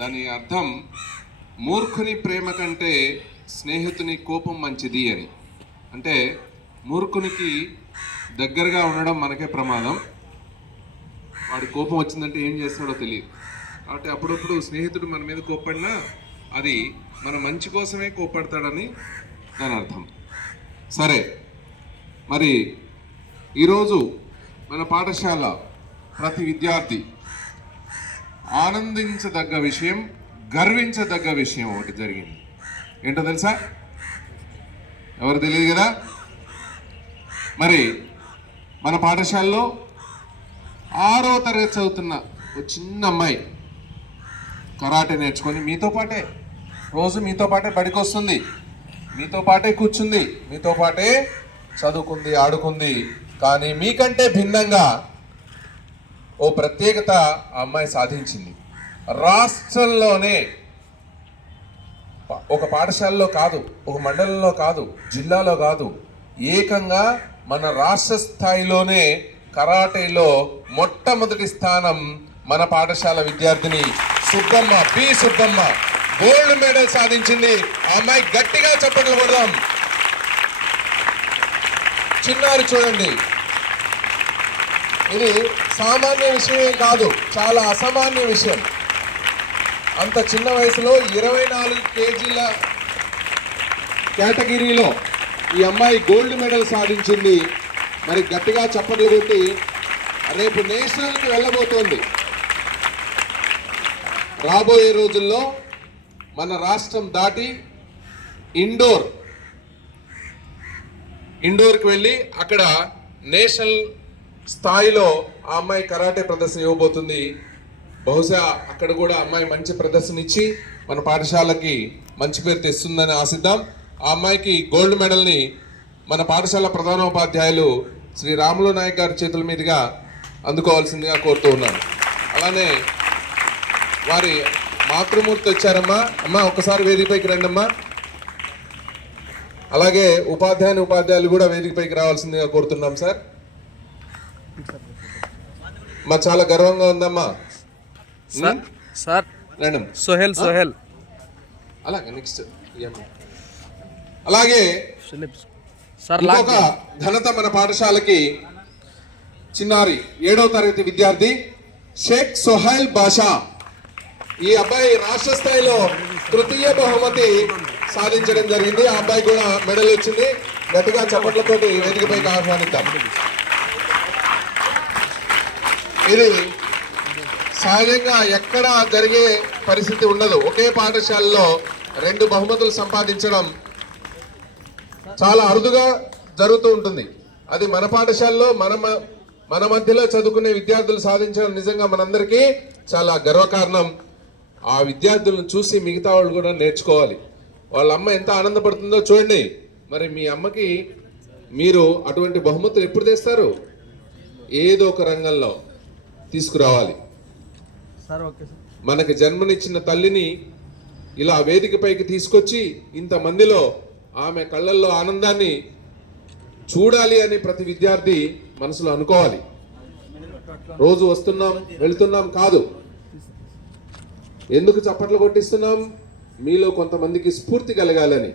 దాని అర్థం మూర్ఖుని ప్రేమ కంటే స్నేహితుని కోపం మంచిది అని. అంటే మూర్ఖునికి దగ్గరగా ఉండడం మనకే ప్రమాదం, వాడి కోపం వచ్చిందంటే ఏం చేస్తాడో తెలియదు. కాబట్టి అప్పుడప్పుడు స్నేహితుడు మన మీద కోప్పడినా అది మన మంచి కోసమే కోప్పడతాడని దాని అర్థం. సరే, మరి ఈరోజు మన పాఠశాల ప్రతి విద్యార్థి ఆనందించదగ్గ విషయం, గర్వించదగ్గ విషయం ఒకటి జరిగింది. ఏంటో తెలుసా? ఎవరు తెలియదు కదా? మరి మన పాఠశాలలో 6వ తరగతి చదువుతున్న ఒక చిన్న అమ్మాయి కరాటే నేర్చుకొని మీతో పాటే రోజు మీతో పాటే బడికి వస్తుంది, మీతో పాటే కూర్చుంది, మీతో పాటే చదువుకుంది, ఆడుకుంది. కానీ మీకంటే భిన్నంగా ఓ ప్రత్యేకత ఆ అమ్మాయి సాధించింది. రాష్ట్రంలోనే ఒక పాఠశాలలో కాదు, ఒక మండలంలో కాదు, జిల్లాలో కాదు, ఏకంగా మన రాష్ట్ర స్థాయిలోనే కరాటేలో మొట్టమొదటి స్థానం మన పాఠశాల విద్యార్థిని Subbamma, P Subbamma gold medal సాధించింది. ఆ అమ్మాయి గట్టిగా చప్పట్లు కొడదాం. చిన్నారి చూడండి, ఇది సామాన్య విషయమే కాదు, చాలా అసామాన్య విషయం. అంత చిన్న వయసులో 24 కేజీల కేటగిరీలో ఈ అమ్మాయి గోల్డ్ మెడల్ సాధించింది. మరి గట్టిగా చప్పట్లు కొట్టి రేపు నేషనల్కి వెళ్ళబోతోంది. రాబోయే రోజుల్లో మన రాష్ట్రం దాటి ఇండోర్కి వెళ్ళి అక్కడ నేషనల్ స్థాయిలో ఆ అమ్మాయి కరాటే ప్రదర్శన ఇవ్వబోతుంది. బహుశా అక్కడ కూడా అమ్మాయి మంచి ప్రదర్శన ఇచ్చి మన పాఠశాలకి మంచి పేరు తెస్తుందని ఆశిద్దాం. ఆ అమ్మాయికి గోల్డ్ మెడల్ని మన పాఠశాల ప్రధానోపాధ్యాయులు శ్రీ రాములు నాయక్ గారి చేతుల మీదుగా అందుకోవాల్సిందిగా కోరుతూ ఉన్నాను. అలానే వారి మాతృమూర్తి వచ్చారమ్మా. అమ్మా ఒక్కసారి వేదికపైకి రండమ్మా. అలాగే ఉపాధ్యాయులు కూడా వేదికపైకి రావాల్సిందిగా కోరుతున్నాం సార్. మా చాలా గర్వంగా ఉందమ్మా. సార్ రండి. సోహెల్ అలాగే నెక్స్ట్. అలాగే ఇంకొక ఘనత మన పాఠశాలకి చిన్నారి 7వ తరగతి విద్యార్థి షేక్ సోహెల్ బాషా. ఈ అబ్బాయి రాష్ట్ర స్థాయిలో తృతీయ బహుమతి సాధించడం జరిగింది. ఆ అబ్బాయి కూడా మెడల్ వచ్చింది. గట్టిగా చప్పట్లతోటి వేదికపైకి ఆహ్వానిద్దాం. ఇది సహజంగా ఎక్కడా జరిగే పరిస్థితి ఉండదు. ఒకే పాఠశాలలో 2 బహుమతులు సంపాదించడం చాలా అరుదుగా జరుగుతూ ఉంటుంది. అది మన పాఠశాలలో మన మధ్యలో చదువుకునే విద్యార్థులు సాధించడం నిజంగా మనందరికీ చాలా గర్వకారణం. ఆ విద్యార్థులను చూసి మిగతా వాళ్ళు కూడా నేర్చుకోవాలి. వాళ్ళ అమ్మ ఎంత ఆనందపడుతుందో చూడండి. మరి మీ అమ్మకి మీరు అటువంటి బహుమతులు ఎప్పుడు తెస్తారు? ఏదో ఒక రంగంలో తీసుకురావాలి. మనకి జన్మనిచ్చిన తల్లిని ఇలా వేదికపైకి తీసుకొచ్చి ఇంతమందిలో ఆమె కళ్ళల్లో ఆనందాన్ని చూడాలి అని ప్రతి విద్యార్థి మనసులో అనుకోవాలి. రోజు వస్తున్నాం వెళ్తున్నాం కాదు, ఎందుకు చప్పట్లు కొట్టిస్తున్నాం? మీలో కొంతమందికి స్ఫూర్తి కలగాలని.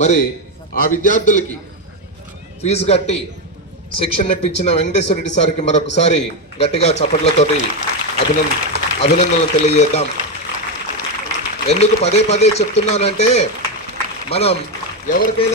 మరి ఆ విద్యార్థులకి ఫీజు కట్టి శిక్షణ ఇప్పించిన వెంకటేశ్వర రెడ్డి సార్కి మరొకసారి గట్టిగా చప్పట్లతోటి అభినందనలు తెలియజేద్దాం. ఎందుకు పదే చెప్తున్నానంటే, మనం ఎవరికైనా